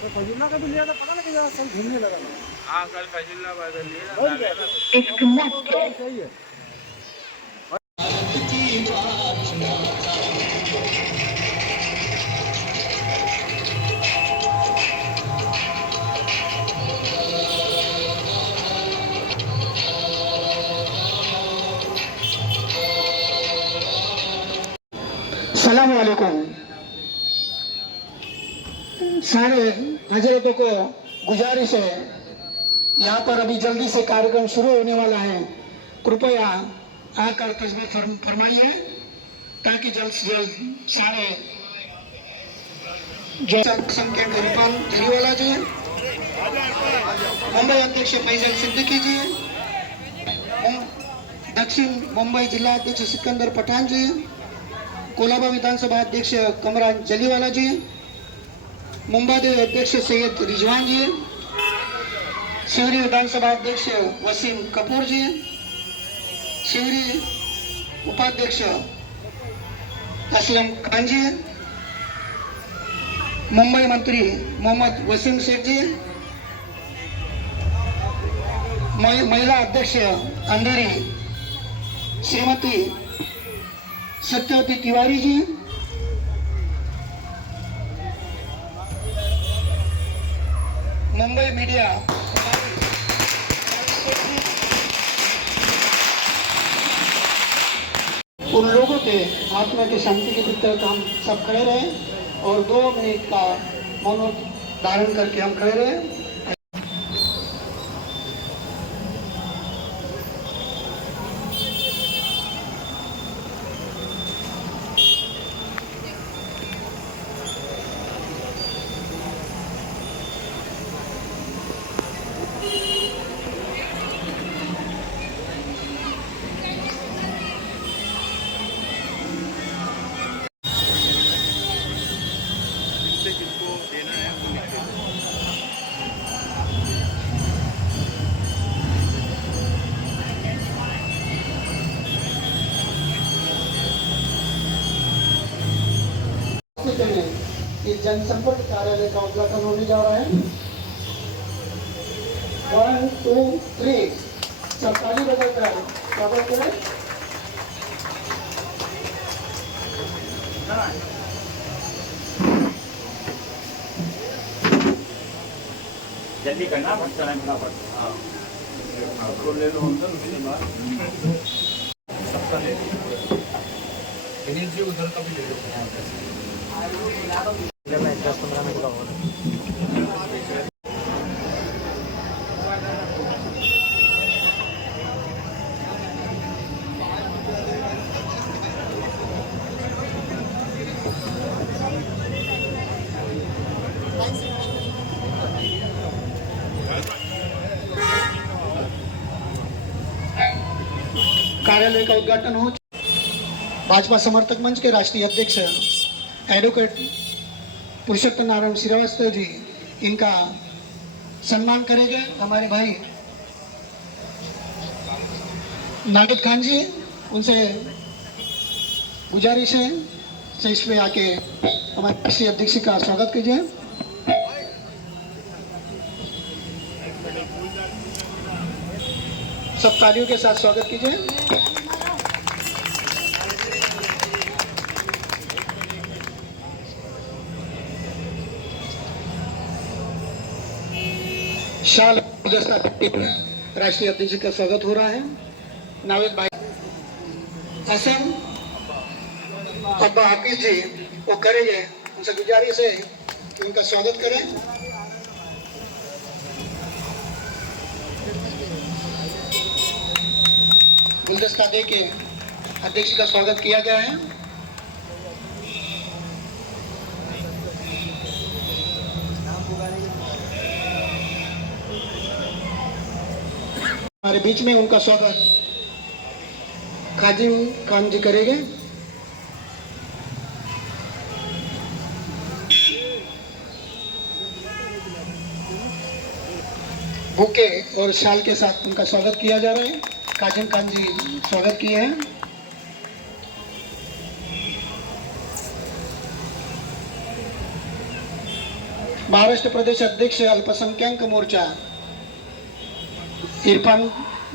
तो फजुल्ला का भी लिया था, पता लगे जरा सही घूमने लगा था। हाँ कल फजुल्लाबाद लिए ना वही डाले है, ना। सही है। सलाम वालेकुम। सारे हजरतों को गुजारिश है, यहाँ पर अभी जल्दी से कार्यक्रम शुरू होने वाला है, कृपया आकर तस्वीर फरमाइए ताकि जल्द से जल्द सारे संख्या के रूपाल जरीवाला जी, मुंबई अध्यक्ष फैजल सिद्दीकी जी, दक्षिण मुंबई जिला अध्यक्ष सिकंदर पठान जी, कोलाबा विधानसभा अध्यक्ष कमरान जलीवाला जी, मुंबई अध्यक्ष सैयद रिजवान जी, शहरी विधानसभा अध्यक्ष वसीम कपूर जी, शहरी उपाध्यक्ष असलम खान जी, मुंबई मंत्री मोहम्मद वसीम शेख जी, महिला अध्यक्ष अंधेरी श्रीमती सत्यवती तिवारी जी, मुंबई मीडिया उन लोगों के आत्मा की शांति के भीतर हम सब खड़े रहे और 2 मिनट का मौन धारण करके हम खड़े रहे। जिनको देना है वो लिख दो। इस जनसंपर्क कार्यालय का उद्घाटन होने जा रहा है। 1 2 3 सब ताली बजाकर स्वागत करें। जल्दी करना फटाफट। हाँ आपको ले लो अंदर, उसके बाद सबका ले लो। विनीत जी उधर का भी ले लो। 10-15 मिनट का होगा। कार्यालय का उद्घाटन हो। भाजपा समर्थक मंच के राष्ट्रीय अध्यक्ष एडवोकेट पुरुषोत्तम नारायण श्रीवास्तव जी इनका सम्मान करेंगे। हमारे भाई नागिद खान जी, उनसे गुजारिश है स्टेज पे आके हमारे राष्ट्रीय अध्यक्ष का स्वागत कीजिए। सब तालियों के साथ स्वागत कीजिए। शाल राष्ट्रीय अध्यक्ष का स्वागत हो रहा है। नावेद भाई हसन अब्बा हाफिज जी वो करेंगे, उनसे गुजारिश है कि उनका स्वागत करें। गुलदस्ता दे के अध्यक्ष का स्वागत किया गया है। हमारे बीच में उनका स्वागत काजिम खान जी करेंगे। बुके और शाल के साथ उनका स्वागत किया जा रहा है। काजिम खान जी स्वागत किए हैं। महाराष्ट्र प्रदेश अध्यक्ष अल्पसंख्याक मोर्चा इरफान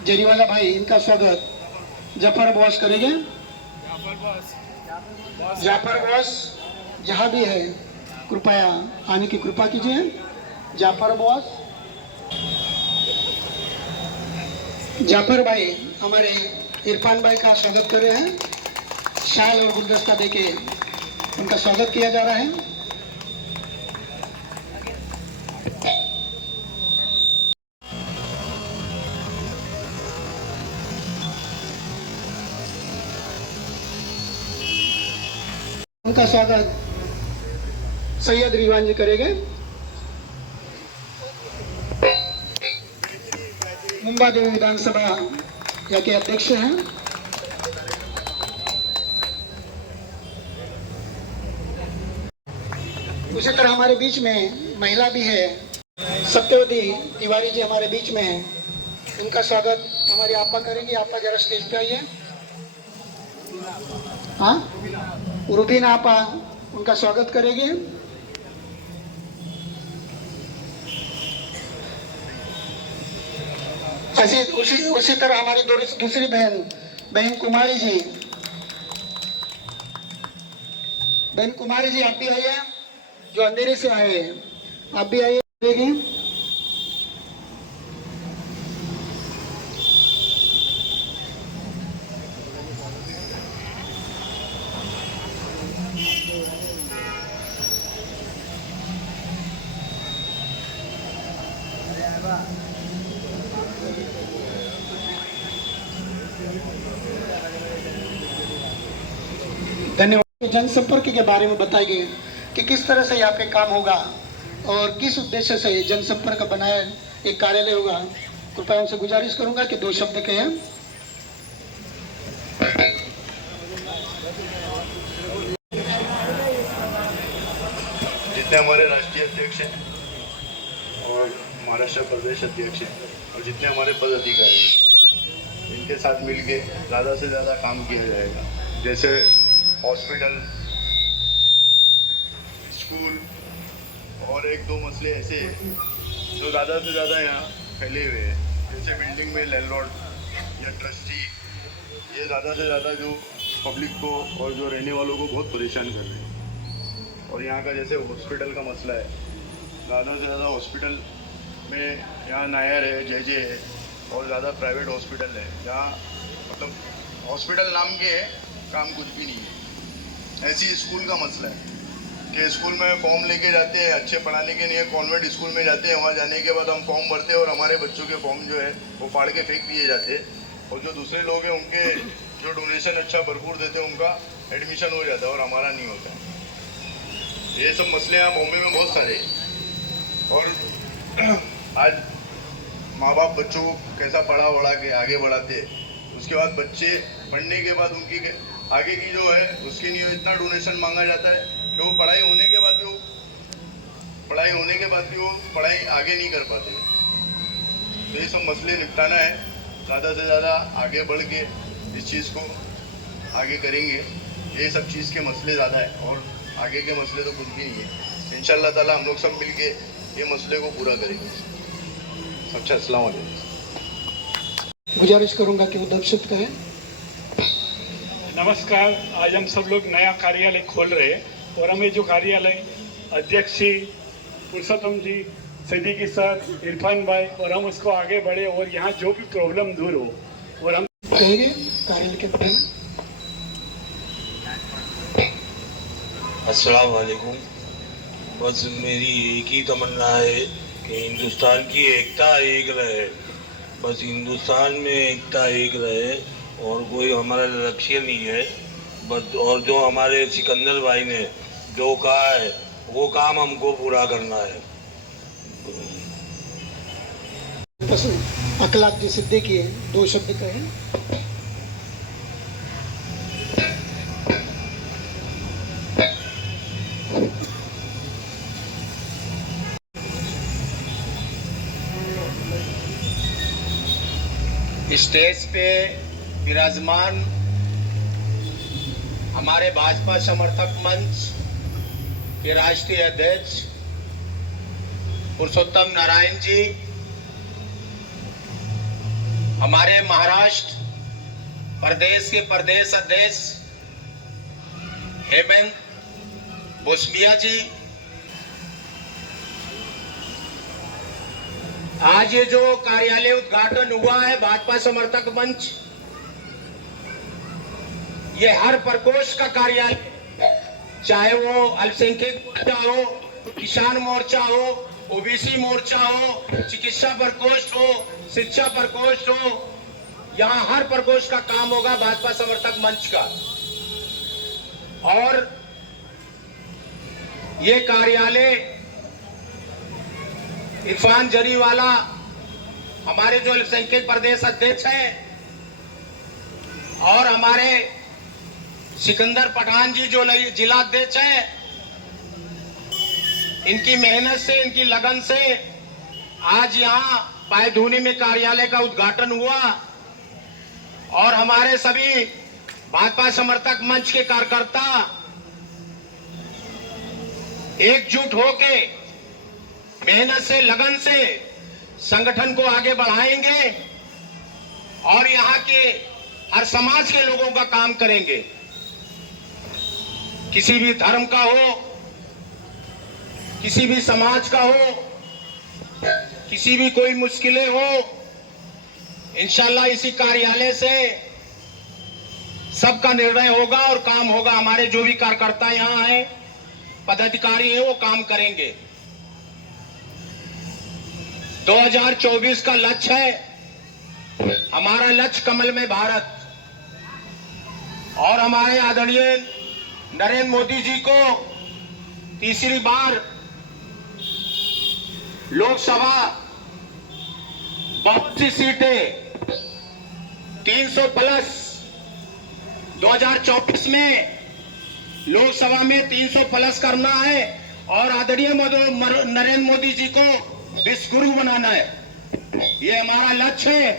जरीवाला भाई, इनका स्वागत जाफर बॉस करेंगे। जाफर बॉस जहाँ भी है कृपया आने की कृपा कीजिए। जाफर बॉस, जाफर भाई हमारे इरफान भाई का स्वागत कर रहे हैं। शाल और गुलदस्ता देके उनका स्वागत किया जा रहा है। उनका स्वागत सैयद रिजवान जी करेंगे। मुंबा देवी विधानसभा यहाँ के अध्यक्ष हैं। उसी तरह हमारे बीच में महिला भी है, सत्यवती तिवारी जी हमारे बीच में है। उनका स्वागत हमारी आपा करेंगे। आपा जरा स्टेज पे आइए। हाँ, रुबीना आपा उनका स्वागत करेंगे। उसी तरह हमारी दूसरी बहन कुमारी जी, आप भी आइए, जो अंधेरे से आए हैं, आप भी आइए। धन्यवाद। जनसंपर्क के बारे में बताइए कि किस तरह से यहाँ पे काम होगा और किस उद्देश्य से जनसंपर्क बनाया एक कार्यालय होगा। कृपया उनसे गुजारिश करूंगा कि 2 शब्द कहें। जितने हमारे राष्ट्रीय अध्यक्ष हैं और महाराष्ट्र प्रदेश अध्यक्ष हैं और जितने हमारे पदाधिकारी हैं, इनके साथ मिलके ज़्यादा से ज़्यादा काम किया जाएगा। जैसे हॉस्पिटल, स्कूल और 1-2 मसले ऐसे हैं जो ज़्यादा से ज़्यादा यहाँ फैले हुए हैं। जैसे बिल्डिंग में लैंडलॉर्ड या ट्रस्टी, ये ज़्यादा से ज़्यादा जो पब्लिक को और जो रहने वालों को बहुत परेशान कर रहे हैं। और यहाँ का जैसे हॉस्पिटल का मसला है, ज़्यादा से ज़्यादा हॉस्पिटल में यहाँ नायर है, जे है और ज़्यादा प्राइवेट हॉस्पिटल है जहाँ मतलब हॉस्पिटल नाम के है, काम कुछ भी नहीं है। ऐसी स्कूल का मसला है कि स्कूल में फॉर्म लेके जाते हैं, अच्छे पढ़ाने के लिए कॉन्वेंट स्कूल में जाते हैं। वहाँ जाने के बाद हम फॉर्म भरते हैं और हमारे बच्चों के फॉर्म जो है वो फाड़ के फेंक दिए जाते हैं। और जो दूसरे लोग हैं उनके जो डोनेशन अच्छा भरपूर देते हैं उनका एडमिशन हो जाता है और हमारा नहीं होता। ये सब मसले यहाँ बॉम्बे में बहुत सारे हैं। और आज माँ बाप बच्चों को कैसा पढ़ा वढ़ा के आगे बढ़ाते, उसके बाद बच्चे पढ़ने के बाद उनकी आगे की जो है उसके लिए इतना डोनेशन मांगा जाता है कि वो पढ़ाई होने के बाद भी वो पढ़ाई आगे नहीं कर पाते। तो ये सब मसले निपटाना है, ज़्यादा से ज़्यादा आगे बढ़ के इस चीज़ को आगे करेंगे। ये सब चीज़ के मसले ज़्यादा है और आगे के मसले तो कुछ भी नहीं है। इंशाल्लाह ताला हम लोग सब मिल के ये मसले को पूरा करेंगे। अच्छा, अस्सलाम वालेकुम। गुजारिश करूंगा कि वो दर्शक कहें। नमस्कार। आज हम सब लोग नया कार्यालय खोल रहे हैं और हमें जो कार्यालय अध्यक्ष जी पुरुषोत्तम जी, सिद्दीकी सर, इरफान भाई और हम उसको आगे बढ़े और यहाँ जो भी प्रॉब्लम दूर हो और हम कहेंगे कार्यालय के बारे में। अस्सलाम वालेकुम। बस मेरी एक ही तमन्ना है कि हिंदुस्तान की एकता एक रहे, बस हिंदुस्तान में एकता एक रहे और कोई हमारा लक्ष्य नहीं है बस। और जो हमारे सिकंदर भाई ने जो कहा है वो काम हमको पूरा करना है। अखलाक जी सिद्दीकी 2 शब्द कहें। स्टेज पे विराजमान हमारे भाजपा समर्थक मंच के राष्ट्रीय अध्यक्ष पुरुषोत्तम नारायण जी, हमारे महाराष्ट्र प्रदेश के प्रदेश अध्यक्ष हेमंत बोसबिया जी, आज ये जो कार्यालय उद्घाटन हुआ है भाजपा समर्थक मंच, ये हर प्रकोष्ठ का कार्यालय, चाहे वो अल्पसंख्यक मोर्चा हो, किसान मोर्चा हो, ओबीसी मोर्चा हो, चिकित्सा प्रकोष्ठ हो, शिक्षा प्रकोष्ठ हो, यहाँ हर प्रकोष्ठ का काम होगा भाजपा समर्थक मंच का। और ये कार्यालय इरफान जरीवाला, हमारे जो अल्पसंख्यक प्रदेश अध्यक्ष हैं, और हमारे सिकंदर पठान जी जो जिला अध्यक्ष हैं, इनकी मेहनत से, इनकी लगन से आज यहाँ पायधुनी में कार्यालय का उद्घाटन हुआ। और हमारे सभी भाजपा समर्थक मंच के कार्यकर्ता एकजुट होके मेहनत से, लगन से संगठन को आगे बढ़ाएंगे और यहाँ के हर समाज के लोगों का काम करेंगे। किसी भी धर्म का हो, किसी भी समाज का हो, किसी भी कोई मुश्किलें हो, इंशाल्लाह इसी कार्यालय से सबका निर्णय होगा और काम होगा। हमारे जो भी कार्यकर्ता यहाँ हैं, पदाधिकारी हैं, वो काम करेंगे। 2024 का लक्ष्य है, हमारा लक्ष्य कमलमय भारत, और हमारे आदरणीय नरेंद्र मोदी जी को तीसरी बार लोकसभा बहुत सी सीटें 300 प्लस 2024 में लोकसभा में 300 प्लस करना है और आदरणीय नरेंद्र मोदी जी को विश्वगुरु बनाना है। ये हमारा लक्ष्य है।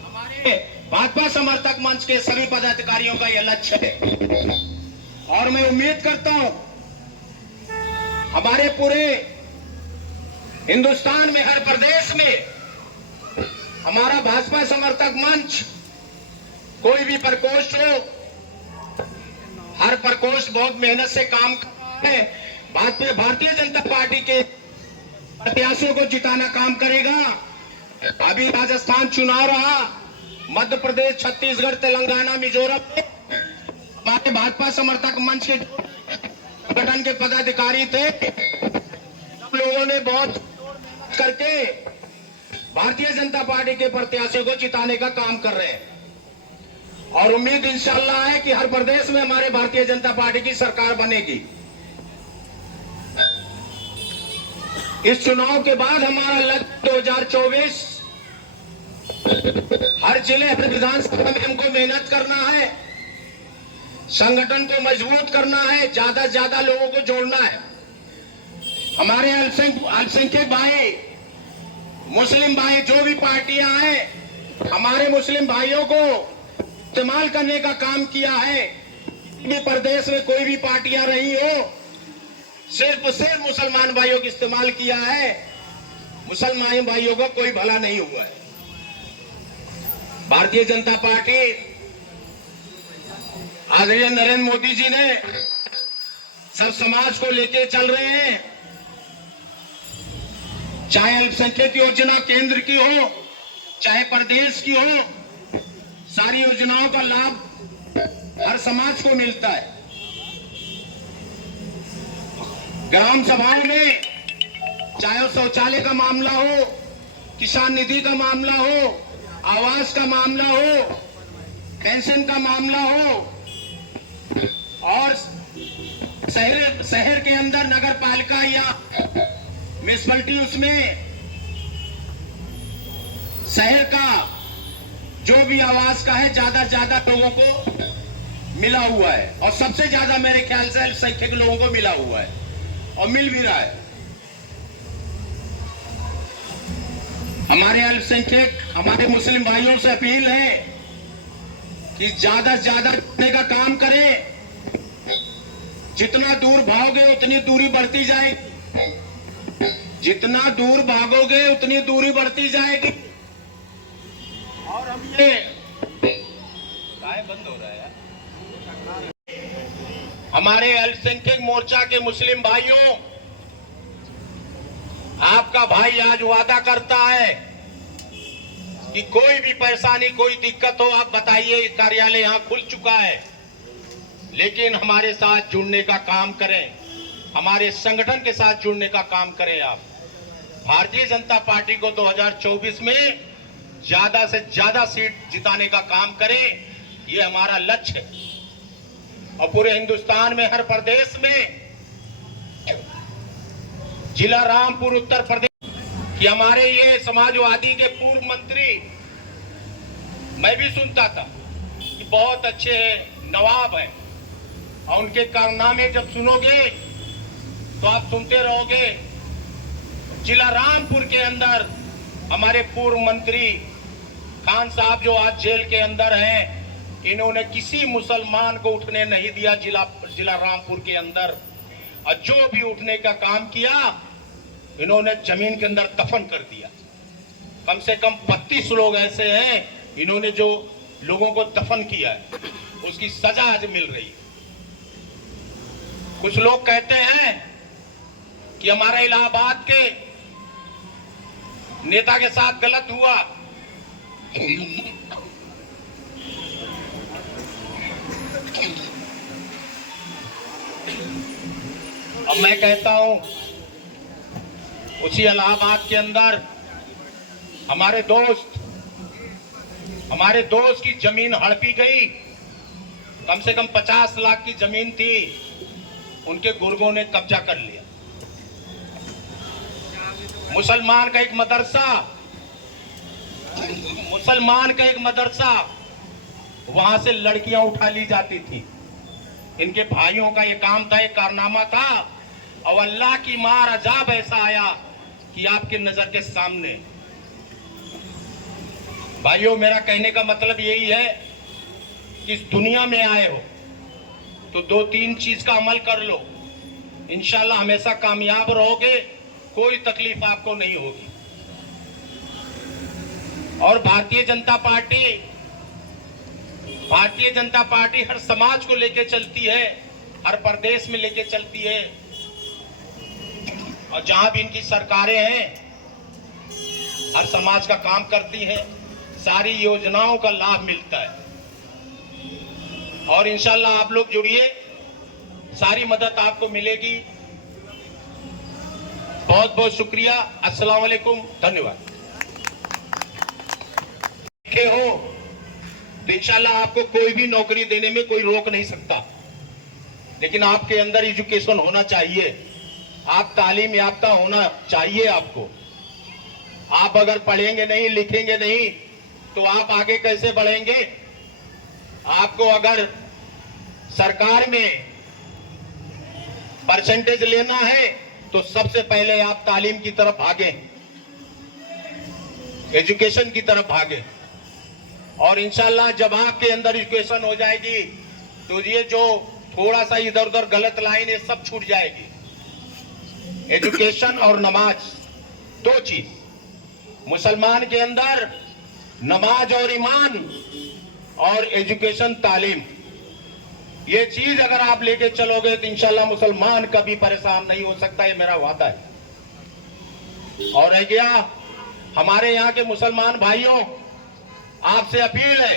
हमारे भाजपा समर्थक मंच के सभी पदाधिकारियों का यह लक्ष्य है और मैं उम्मीद करता हूं हमारे पूरे हिंदुस्तान में, हर प्रदेश में हमारा भाजपा समर्थक मंच, कोई भी प्रकोष्ठ हो, हर प्रकोष्ठ बहुत मेहनत से काम कर रहा है। भारतीय जनता पार्टी के प्रत्याशियों को जिताना काम करेगा। अभी राजस्थान चुनाव रहा, मध्य प्रदेश, छत्तीसगढ़, तेलंगाना, मिजोरम में हमारे भाजपा समर्थक मंच के संगठन के पदाधिकारी थे। सब लोगों ने बहुत करके भारतीय जनता पार्टी के प्रत्याशियों को जिताने का काम कर रहे हैं और उम्मीद इंशाल्लाह है कि हर प्रदेश में हमारे भारतीय जनता पार्टी की सरकार बनेगी। इस चुनाव के बाद हमारा लक्ष्य 2024 हर जिले, हर विधानसभा में हमको मेहनत करना है, संगठन को मजबूत करना है, ज्यादा से ज्यादा लोगों को जोड़ना है। हमारे अल्पसंख्यक भाई, मुस्लिम भाई, जो भी पार्टियां हैं, हमारे मुस्लिम भाइयों को इस्तेमाल करने का काम किया है। किसी भी प्रदेश में कोई भी पार्टियां रही हो, सिर्फ मुसलमान भाइयों का इस्तेमाल किया है। मुसलमान भाइयों का कोई भला नहीं हुआ है। भारतीय जनता पार्टी, आदरणीय नरेंद्र मोदी जी ने सब समाज को लेके चल रहे हैं। चाहे अल्पसंख्यक योजना केंद्र की हो, चाहे प्रदेश की हो, सारी योजनाओं का लाभ हर समाज को मिलता है। ग्राम सभाओं में चाहे शौचालय का मामला हो, किसान निधि का मामला हो, आवास का मामला हो, पेंशन का मामला हो, और शहर के अंदर नगर पालिका या म्यूनिसिपैलिटी, उसमें शहर का जो भी आवास का है, ज्यादा से ज्यादा लोगों को मिला हुआ है और सबसे ज्यादा मेरे ख्याल से अल्पसंख्यक लोगों को मिला हुआ है और मिल भी रहा है। हमारे अल्पसंख्यक, हमारे मुस्लिम भाइयों से अपील है कि ज्यादा से ज्यादा जुड़ने का काम करें। जितना दूर भागोगे उतनी दूरी बढ़ती जाएगी। जितना दूर भागोगे उतनी दूरी बढ़ती जाएगी। और हम ये काय बंद हो रहा है यार। हमारे अल्पसंख्यक मोर्चा के मुस्लिम भाइयों, आपका भाई आज वादा करता है कि कोई भी परेशानी, कोई दिक्कत हो आप बताइए, कार्यालय यहां खुल चुका है। लेकिन हमारे साथ जुड़ने का काम करें, हमारे संगठन के साथ जुड़ने का काम करें। आप भारतीय जनता पार्टी को 2024 में ज्यादा से ज्यादा सीट जिताने का काम करें, ये हमारा लक्ष्य है। और पूरे हिंदुस्तान में, हर प्रदेश में, जिला रामपुर उत्तर प्रदेश, कि हमारे ये समाजवादी के पूर्व मंत्री, मैं भी सुनता था कि बहुत अच्छे नवाब हैं, और उनके कारनामे जब सुनोगे तो आप सुनते रहोगे। जिला रामपुर के अंदर हमारे पूर्व मंत्री खान साहब जो आज जेल के अंदर हैं, इन्होंने किसी मुसलमान को उठने नहीं दिया जिला रामपुर के अंदर। और जो भी उठने का काम किया, इन्होंने जमीन के अंदर दफन कर दिया। कम से कम 32 लोग ऐसे हैं इन्होंने जो लोगों को दफन किया है, उसकी सजा आज मिल रही है। कुछ लोग कहते हैं कि हमारे इलाहाबाद के नेता के साथ गलत हुआ। अब मैं कहता हूं, उसी इलाहाबाद के अंदर हमारे दोस्त की जमीन हड़पी गई। कम से कम 50 लाख की जमीन थी, उनके गुर्गों ने कब्जा कर लिया। मुसलमान का एक मदरसा, वहां से लड़कियां उठा ली जाती थी। इनके भाइयों का ये काम था, ये कारनामा था। और अल्लाह की मार, अजाब ऐसा आया कि आपके नजर के सामने। भाइयों, मेरा कहने का मतलब यही है कि इस दुनिया में आए हो तो 2-3 चीज का अमल कर लो, इंशाल्लाह हमेशा कामयाब रहोगे, कोई तकलीफ आपको नहीं होगी। और भारतीय जनता पार्टी हर समाज को लेके चलती है, हर प्रदेश में लेके चलती है। और जहां भी इनकी सरकारें हैं, हर समाज का काम करती हैं, सारी योजनाओं का लाभ मिलता है। और इंशाल्लाह आप लोग जुड़िए, सारी मदद आपको मिलेगी। बहुत बहुत शुक्रिया। अस्सलाम वालेकुम, धन्यवाद। हो तो इंशाल्लाह आपको कोई भी नौकरी देने में कोई रोक नहीं सकता, लेकिन आपके अंदर एजुकेशन होना चाहिए, आप तालीम याफ्ता होना चाहिए। आप अगर पढ़ेंगे नहीं, लिखेंगे नहीं, तो आप आगे कैसे बढ़ेंगे? आपको अगर सरकार में परसेंटेज लेना है तो सबसे पहले आप तालीम की तरफ भागें, एजुकेशन की तरफ भागें। और इंशाल्लाह जब आपके अंदर एजुकेशन हो जाएगी तो ये जो थोड़ा सा इधर उधर गलत लाइन है, सब छूट जाएगी। एजुकेशन और नमाज, 2 चीज। मुसलमान के अंदर नमाज और ईमान और एजुकेशन, तालीम, ये चीज अगर आप लेके चलोगे तो इंशाल्लाह मुसलमान कभी परेशान नहीं हो सकता, ये मेरा वादा है। और रह गया हमारे यहाँ के मुसलमान भाइयों, आपसे अपील है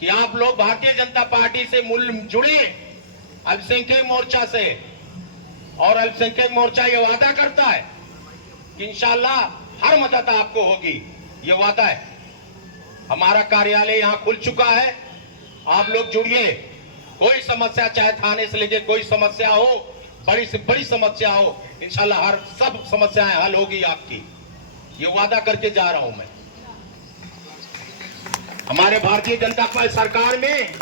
कि आप लोग भारतीय जनता पार्टी से जुड़े, अल्पसंख्यक मोर्चा से। और अल्पसंख्यक मोर्चा ये वादा करता है कि इंशाल्लाह हर मदद आपको होगी, ये वादा है। हमारा कार्यालय यहाँ खुल चुका है, आप लोग जुड़िए। कोई समस्या, चाहे थाने से लेके कोई समस्या हो, बड़ी से बड़ी समस्या हो, इंशाल्लाह सब समस्याएं हल होगी आपकी, ये वादा करके जा रहा हूं मैं। हमारे भारतीय जनता सरकार में,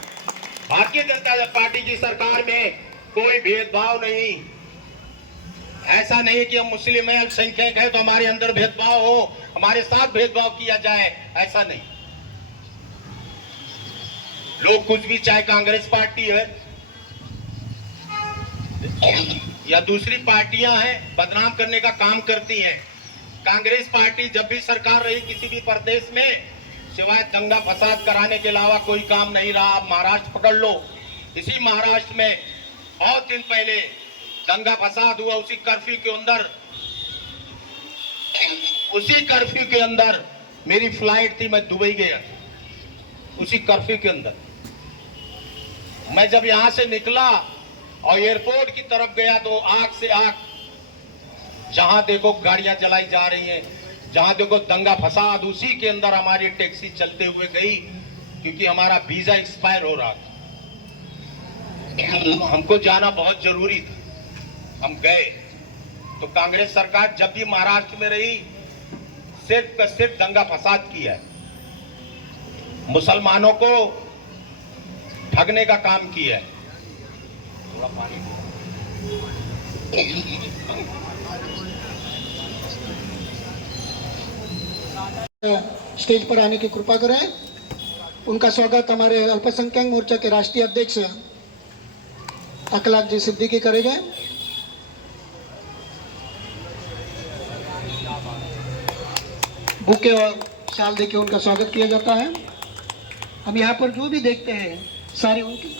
भारतीय जनता पार्टी की सरकार में कोई भेदभाव नहीं। ऐसा नहीं कि हम मुस्लिम हैं, अल्पसंख्यक है तो हमारे अंदर भेदभाव हो, हमारे साथ भेदभाव किया जाए, ऐसा नहीं। लोग कुछ भी, चाहे कांग्रेस पार्टी है, या दूसरी पार्टियां हैं बदनाम करने का काम करती हैं। कांग्रेस पार्टी जब भी सरकार रही किसी भी प्रदेश में सिवाय दंगा फसाद कराने के अलावा कोई काम नहीं रहा। आप महाराष्ट्र पकड़ लो, इसी महाराष्ट्र में बहुत दिन पहले दंगा फसाद हुआ। उसी कर्फ्यू के अंदर मेरी फ्लाइट थी, मैं दुबई गया। उसी कर्फ्यू के अंदर मैं जब यहां से निकला और एयरपोर्ट की तरफ गया तो आग से आग, जहां देखो गाड़ियां जलाई जा रही हैं, जहां देखो दंगा फसाद। उसी के अंदर हमारी टैक्सी चलते हुए गई क्योंकि हमारा वीजा एक्सपायर हो रहा था। हमको जाना बहुत जरूरी था, हम गए। तो कांग्रेस सरकार जब भी महाराष्ट्र में रही सिर्फ का सिर्फ दंगा फसाद किया है, मुसलमानों को ठगने का काम किया है। थोड़ा पानी स्टेज पर आने की कृपा करें। उनका स्वागत हमारे अल्पसंख्यक मोर्चा के राष्ट्रीय अध्यक्ष अखलाक जी सिद्दीकी करेंगे। बुके और शाल देके उनका स्वागत किया जाता है। हम यहाँ पर जो भी देखते हैं सारे उनके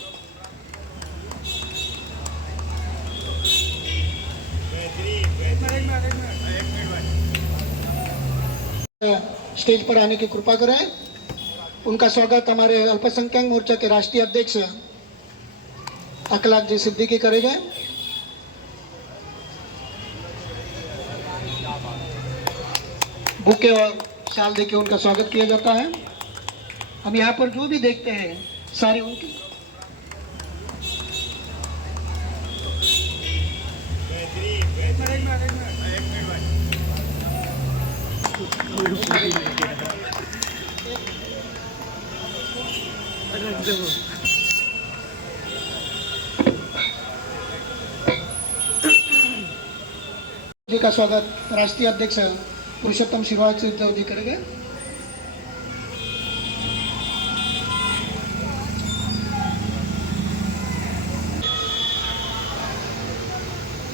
स्टेज पर आने की कृपा करें। उनका स्वागत हमारे अल्पसंख्यक मोर्चा के राष्ट्रीय अध्यक्ष अखलाक जी सिद्दीकी करेंगे। बुके और शाल देके उनका स्वागत किया जाता है। हम यहाँ पर जो भी देखते हैं सारे उनके जी का स्वागत राष्ट्रीय अध्यक्ष पुरुषोत्तम श्रीवास जी करेंगे।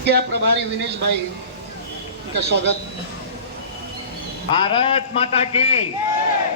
क्या प्रभारी विनेश भाई का स्वागत। भारत माता की,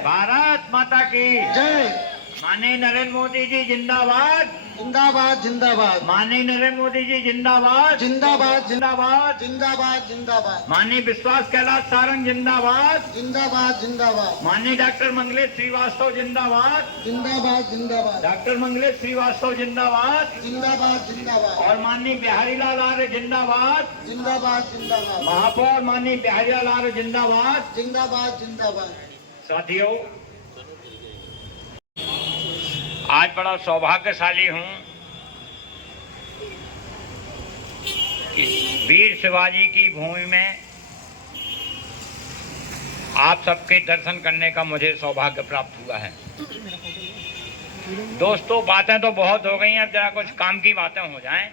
भारत माता की जय। माननीय नरेंद्र मोदी जी जिंदाबाद, जिंदाबाद जिंदाबाद। माननीय नरेंद्र मोदी जी जिंदाबाद, जिंदाबाद जिंदाबाद, जिंदाबाद जिंदाबाद। माननीय विश्वास कैलाश सारंग जिंदाबाद, जिंदाबाद जिंदाबाद। माननीय डॉक्टर मंगलेश श्रीवास्तव जिंदाबाद, जिंदाबाद जिंदाबाद। डॉक्टर मंगलेश श्रीवास्तव जिंदाबाद, जिंदाबाद जिंदाबाद। और माननीय बिहारी लाल आर्य जिंदाबाद, जिंदाबाद जिंदाबाद। महापौर माननीय बिहारी लाल आर्य जिंदाबाद। जिंदाबाद जिंदाबाद। साथियों, आज बड़ा सौभाग्यशाली हूं कि वीर शिवाजी की भूमि में आप सबके दर्शन करने का मुझे सौभाग्य प्राप्त हुआ है। दोस्तों, बातें तो बहुत हो गई हैं, अब जरा कुछ काम की बातें हो जाएं,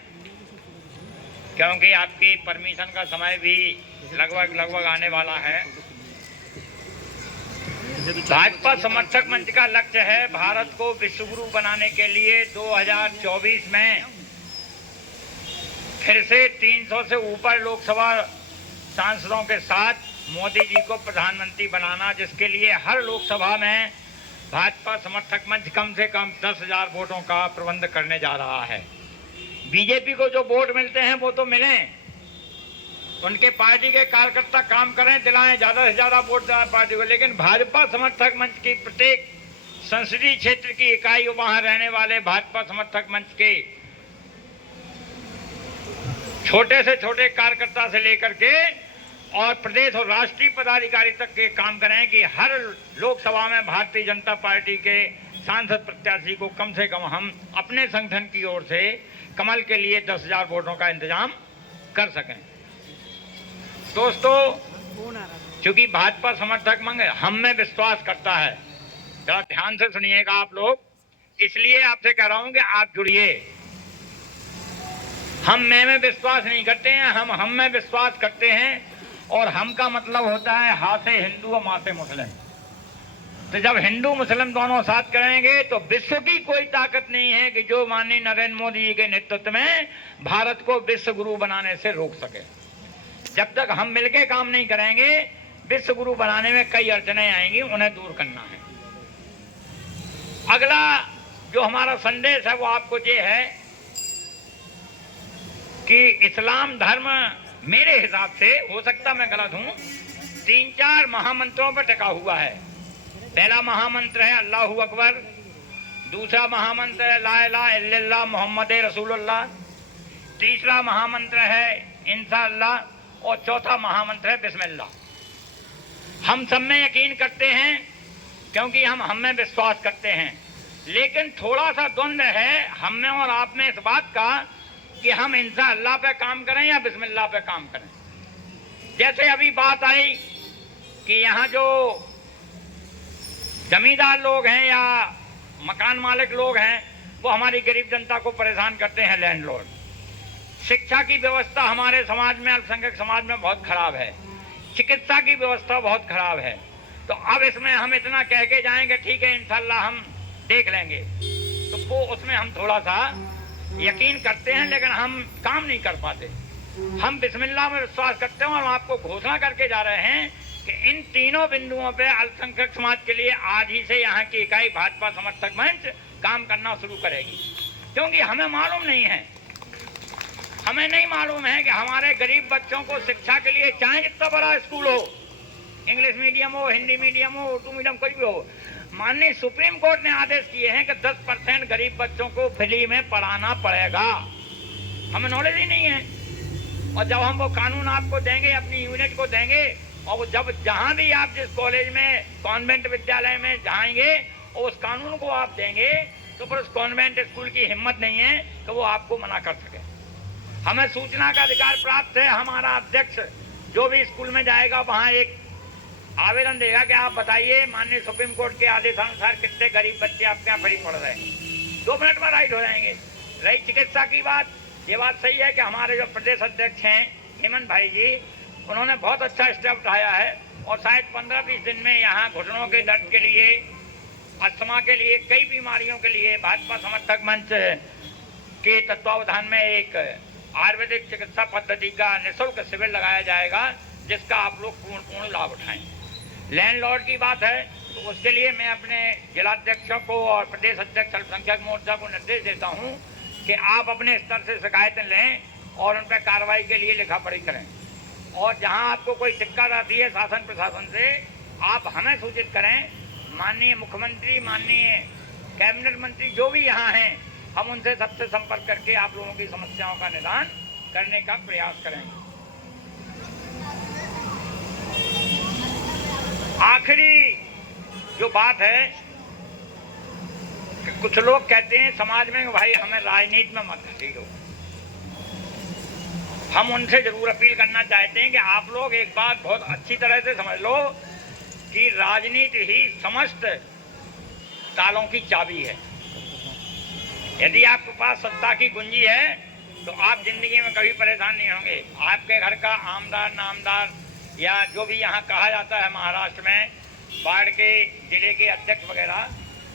क्योंकि आपकी परमिशन का समय भी लगभग आने वाला है। भाजपा समर्थक मंच का लक्ष्य है भारत को विश्वगुरु बनाने के लिए 2024 में फिर से 300 से ऊपर लोकसभा सांसदों के साथ मोदी जी को प्रधानमंत्री बनाना, जिसके लिए हर लोकसभा में भाजपा समर्थक मंच कम से कम 10,000 वोटों का प्रबंध करने जा रहा है। बीजेपी को जो वोट मिलते हैं वो तो मिलें, उनके पार्टी के कार्यकर्ता काम करें, दिलाएं ज्यादा से ज्यादा वोट दिलाएं पार्टी को, लेकिन भाजपा समर्थक मंच की प्रत्येक संसदीय क्षेत्र की इकाई, वहां रहने वाले भाजपा समर्थक मंच के छोटे से छोटे कार्यकर्ता से लेकर के और प्रदेश और राष्ट्रीय पदाधिकारी तक के काम करें कि हर लोकसभा में भारतीय जनता पार्टी के सांसद प्रत्याशी को कम से कम हम अपने संगठन की ओर से कमल के लिए 10,000 वोटों का इंतजाम कर सकें। दोस्तों, क्योंकि भाजपा समर्थक मंच हम में विश्वास करता है, जरा ध्यान से सुनिएगा आप लोग, इसलिए आपसे कह रहा हूं कि आप जुड़िए। हम में विश्वास नहीं करते हैं, हम में विश्वास करते हैं, और हम का मतलब होता है हा से हिंदू और माँ से मुस्लिम। तो जब हिंदू मुस्लिम दोनों साथ करेंगे तो विश्व की कोई ताकत नहीं है कि जो माननीय नरेंद्र मोदी जी के नेतृत्व में भारत को विश्व गुरु बनाने से रोक सके। जब तक हम मिलकर काम नहीं करेंगे, विश्व गुरु बनाने में कई अड़चनें आएंगी, उन्हें दूर करना है। अगला जो हमारा संदेश है वो आपको ये है कि इस्लाम धर्म मेरे हिसाब से, हो सकता मैं गलत हूं, 3-4 महामंत्रों पर टिका हुआ है। पहला महामंत्र है अल्लाहू अकबर, दूसरा महामंत्र है ला इलाहा इल्लल्लाह मोहम्मद रसूलुल्लाह, तीसरा महामंत्र है इंशाअल्लाह और चौथा महामंत्र है बिस्मिल्लाह। हम सब में यकीन करते हैं क्योंकि हम में विश्वास करते हैं, लेकिन थोड़ा सा द्वंद्व है हम में और आप में इस बात का कि हम इंशाअल्लाह पे काम करें या बिस्मिल्लाह पे काम करें। जैसे अभी बात आई कि यहाँ जो जमींदार लोग हैं या मकान मालिक लोग हैं वो हमारी गरीब जनता को परेशान करते हैं, लैंडलॉर्ड। शिक्षा की व्यवस्था हमारे समाज में, अल्पसंख्यक समाज में बहुत खराब है, चिकित्सा की व्यवस्था बहुत खराब है। तो अब इसमें हम इतना कह के जाएंगे ठीक है इंशाअल्लाह हम देख लेंगे, तो वो उसमें हम थोड़ा सा यकीन करते हैं लेकिन हम काम नहीं कर पाते। हम बिस्मिल्लाह में विश्वास करते हैं और आपको घोषणा करके जा रहे हैं कि इन तीनों बिंदुओं पे अल्पसंख्यक समाज के लिए आज ही से यहाँ की इकाई भाजपा समर्थक मंच काम करना शुरू करेगी। क्योंकि हमें मालूम नहीं है, हमें नहीं मालूम है कि हमारे गरीब बच्चों को शिक्षा के लिए चाहे जितना बड़ा स्कूल हो, इंग्लिश मीडियम हो, हिंदी मीडियम हो, उर्दू मीडियम कोई भी हो, माननीय सुप्रीम कोर्ट ने आदेश किए हैं कि 10% गरीब बच्चों को फ्री में पढ़ाना पड़ेगा। हमें नॉलेज ही नहीं है। और जब हम वो कानून आपको देंगे, अपनी यूनिट को देंगे, और वो जब जहाँ भी आप जिस कॉलेज में, कॉन्वेंट विद्यालय में जाएंगे और उस कानून को आप देंगे, तो फिर उस कॉन्वेंट स्कूल की हिम्मत नहीं है कि वो आपको मना कर सके। हमें सूचना का अधिकार प्राप्त है। हमारा अध्यक्ष जो भी स्कूल में जाएगा वहाँ एक आवेदन देगा कि आप बताइए माननीय सुप्रीम कोर्ट के आदेशानुसार कितने गरीब बच्चे आपके यहाँ फ्री पढ़ रहे हैं। 2 मिनट में राइट हो जाएंगे। रही चिकित्सा की बात, ये बात सही है कि हमारे जो प्रदेश अध्यक्ष हैं हेमंत भाई जी, उन्होंने बहुत अच्छा स्टेप उठाया है और शायद 15-20 दिन में यहाँ घुटनों के दर्द के लिए, अस्थमा के लिए, कई बीमारियों के लिए भाजपा समर्थक मंच के तत्वावधान में एक आयुर्वेदिक चिकित्सा पद्धति का निःशुल्क शिविर लगाया जाएगा, जिसका आप लोग पूर्ण लाभ उठाएं। लैंडलॉर्ड की बात है तो उसके लिए मैं अपने जिलाध्यक्षों को और प्रदेश अध्यक्ष अल्पसंख्यक मोर्चा को निर्देश देता हूं कि आप अपने स्तर से शिकायतें लें और उन पर कार्रवाई के लिए लिखा पढ़ी करें। और जहां आपको कोई दिक्कत आती है शासन प्रशासन से, आप हमें सूचित करें। माननीय मुख्यमंत्री, माननीय कैबिनेट मंत्री जो भी यहाँ हैं, हम उनसे सबसे संपर्क करके आप लोगों की समस्याओं का निदान करने का प्रयास करेंगे। आखिरी जो बात है कि कुछ लोग कहते हैं समाज में कि भाई हमें राजनीति में मत घसीटो। हम उनसे जरूर अपील करना चाहते हैं कि आप लोग एक बात बहुत अच्छी तरह से समझ लो कि राजनीति ही समस्त तालों की चाबी है। यदि आपके पास सत्ता की कुंजी है तो आप जिंदगी में कभी परेशान नहीं होंगे। आपके घर का आमदार, नामदार या जो भी यहाँ कहा जाता है महाराष्ट्र में बाढ़ के जिले के अध्यक्ष वगैरह,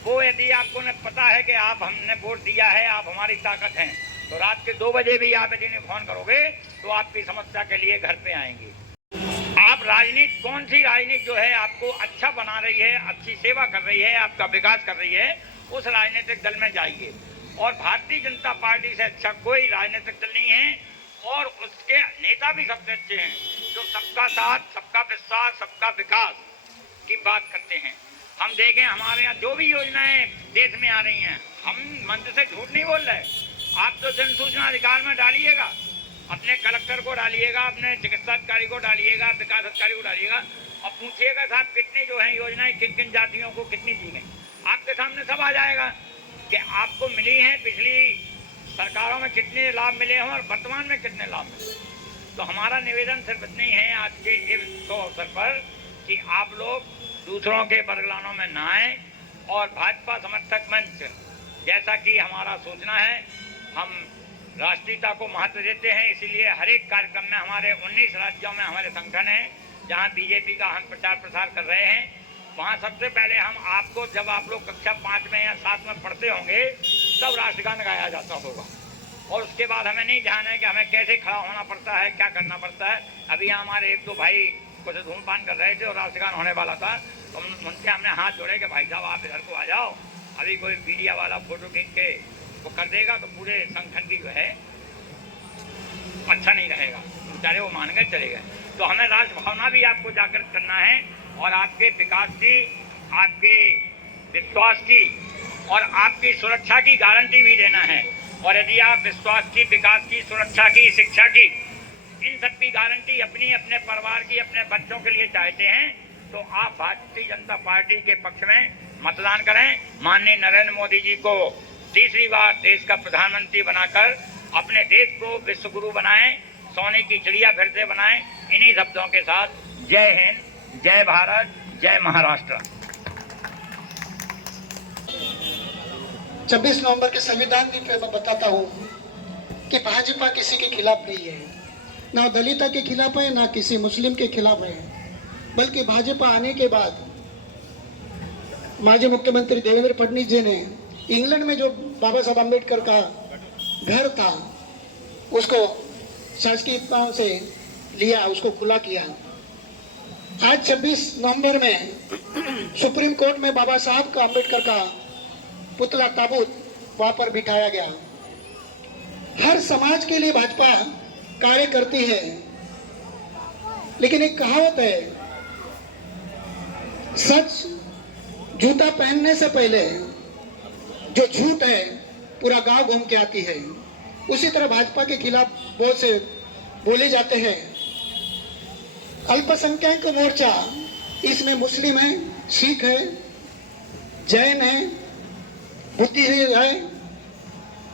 वो यदि आपको न पता है कि आप हमने वोट दिया है, आप हमारी ताकत हैं, तो रात के 2 बजे भी आप यदि फोन करोगे तो आपकी समस्या के लिए घर पे आएंगे। आप राजनीति, कौन सी राजनीति जो है आपको अच्छा बना रही है, अच्छी सेवा कर रही है, आपका विकास कर रही है, उस राजनीतिक दल में जाइए। और भारतीय जनता पार्टी से अच्छा कोई राजनीतिक दल नहीं है और उसके नेता भी सबसे अच्छे हैं, जो सबका साथ, सबका विश्वास, सबका विकास की बात करते हैं। हम देखें हमारे यहाँ जो भी योजनाएं देश में आ रही हैं, हम मंच से झूठ नहीं बोल रहे। आप तो जन सूचना अधिकार में डालिएगा, अपने कलेक्टर को डालिएगा, अपने चिकित्सा अधिकारी को डालिएगा, विकास अधिकारी को डालिएगा और पूछिएगा साहब कितनी जो है योजनाएं किन किन जातियों को कितनी दी गई। आपके सामने सब आ जाएगा कि आपको मिली हैं, पिछली सरकारों में कितने लाभ मिले हों और वर्तमान में कितने लाभ मिले। तो हमारा निवेदन सिर्फ इतना ही है आज के इस अवसर पर कि आप लोग दूसरों के बरगलानों में ना आए और भाजपा समर्थक मंच, जैसा कि हमारा सूचना है, हम राष्ट्रीयता को महत्व देते हैं, इसीलिए हर एक कार्यक्रम में हमारे 19 राज्यों में हमारे संगठन हैं जहां बीजेपी का हम प्रचार प्रसार कर रहे हैं। वहाँ सबसे पहले हम आपको, जब आप लोग कक्षा 5 में या 7 में पढ़ते होंगे, तब राष्ट्रगान गाया जाता होगा। और उसके बाद हमें नहीं ध्यान है कि हमें कैसे खड़ा होना पड़ता है, क्या करना पड़ता है। अभी हमारे एक दो भाई कुछ धूमपान कर रहे थे और राष्ट्रगान होने वाला था, तो उनसे हमने हाथ जोड़े कि भाई साहब आप इधर को आ जाओ, अभी कोई मीडिया वाला फोटो खींच के वो कर देगा तो पूरे संगठन की जो है अच्छा नहीं रहेगा। बेचारे वो मान गए, चले गए। तो हमें राष्ट्र भावना भी आपको जागृत करना है और आपके विकास की, आपके विश्वास की और आपकी सुरक्षा की गारंटी भी देना है। और यदि आप विश्वास की, विकास की, सुरक्षा की, शिक्षा की, इन सब की गारंटी अपनी, अपने परिवार की, अपने बच्चों के लिए चाहते हैं, तो आप भारतीय जनता पार्टी के पक्ष में मतदान करें। माननीय नरेंद्र मोदी जी को तीसरी बार देश का प्रधानमंत्री बनाकर अपने देश को विश्व गुरु बनाएं, सोने की चिड़िया फिर से बनाएं। इन्हीं शब्दों के साथ जय हिंद, जय भारत, जय महाराष्ट्र। 26 नवंबर के संविधान दिन पे मैं बताता हूँ कि भाजपा किसी के खिलाफ नहीं है, ना दलित के खिलाफ है, ना किसी मुस्लिम के खिलाफ है, बल्कि भाजपा आने के बाद माजी मुख्यमंत्री देवेंद्र फडणवीस जी ने इंग्लैंड में जो बाबा साहब अम्बेडकर का घर था उसको शासकीय से लिया, उसको खुला किया। आज 26 नवंबर में सुप्रीम कोर्ट में बाबा साहब का, अम्बेडकर का पुतला, ताबूत वहां पर बिठाया गया। हर समाज के लिए भाजपा कार्य करती है, लेकिन एक कहावत है, सच जूता पहनने से पहले जो झूठ है पूरा गांव घूम के आती है। उसी तरह भाजपा के खिलाफ बहुत से बोले जाते हैं। अल्पसंख्यक मोर्चा, इसमें मुस्लिम है, सिख है, जैन है, बुद्धिजीवी है,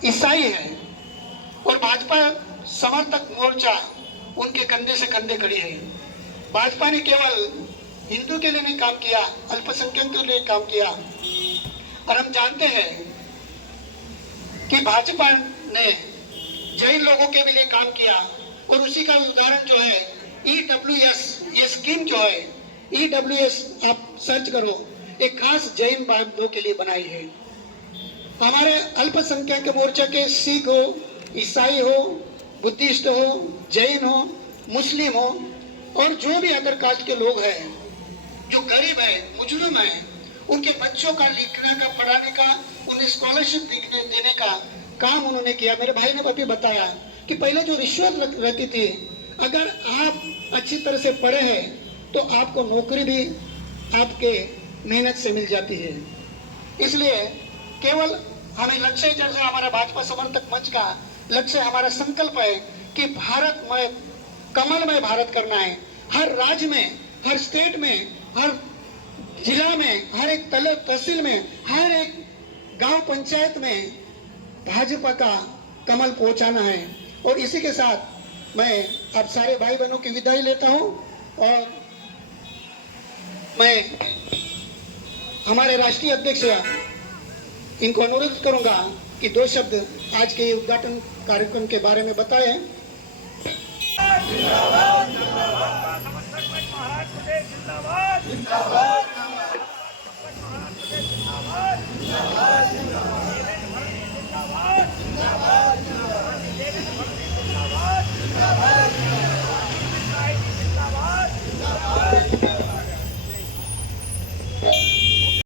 ईसाई है, और भाजपा समर्थक मोर्चा उनके कंधे से कंधे खड़ी है। भाजपा ने केवल हिंदू के लिए नहीं काम किया, अल्पसंख्यक के लिए काम किया। और हम जानते हैं कि भाजपा ने जैन लोगों के भी लिए काम किया, और उसी का उदाहरण जो है EWS, ये स्कीम जो है EWS, आप सर्च करो, एक खास जैन भाइयों के लिए बनाई है। हमारे अल्पसंख्यक मोर्चा के सिख हो, ईसाई हो, बुद्धिस्ट हो, जैन हो, मुस्लिम हो, और जो भी अदर कास्ट के लोग हैं, जो गरीब है, मुजरिम है, उनके बच्चों का लिखने का, पढ़ाने का, उन्हें स्कॉलरशिप देने का काम उन्होंने किया। मेरे भाई ने अभी बताया कि पहले जो रिश्वत रहती थी, अगर आप अच्छी तरह से पढ़े हैं तो आपको नौकरी भी आपके मेहनत से मिल जाती है। इसलिए केवल हमें लक्ष्य, जैसे हमारा भाजपा समर्थक मंच का लक्ष्य, हमारा संकल्प है कि भारतमय, कमलमय भारत करना है। हर राज्य में, हर स्टेट में, हर जिला में, हर एक तहसील में, हर एक गांव पंचायत में भाजपा का कमल पहुंचाना है। और इसी के साथ मैं आप सारे भाई बहनों की विदाई लेता हूं, और मैं हमारे राष्ट्रीय अध्यक्ष इनको अनुरोध करूंगा कि 2 शब्द आज के उद्घाटन कार्यक्रम के बारे में बताएं। जिंदाबाद।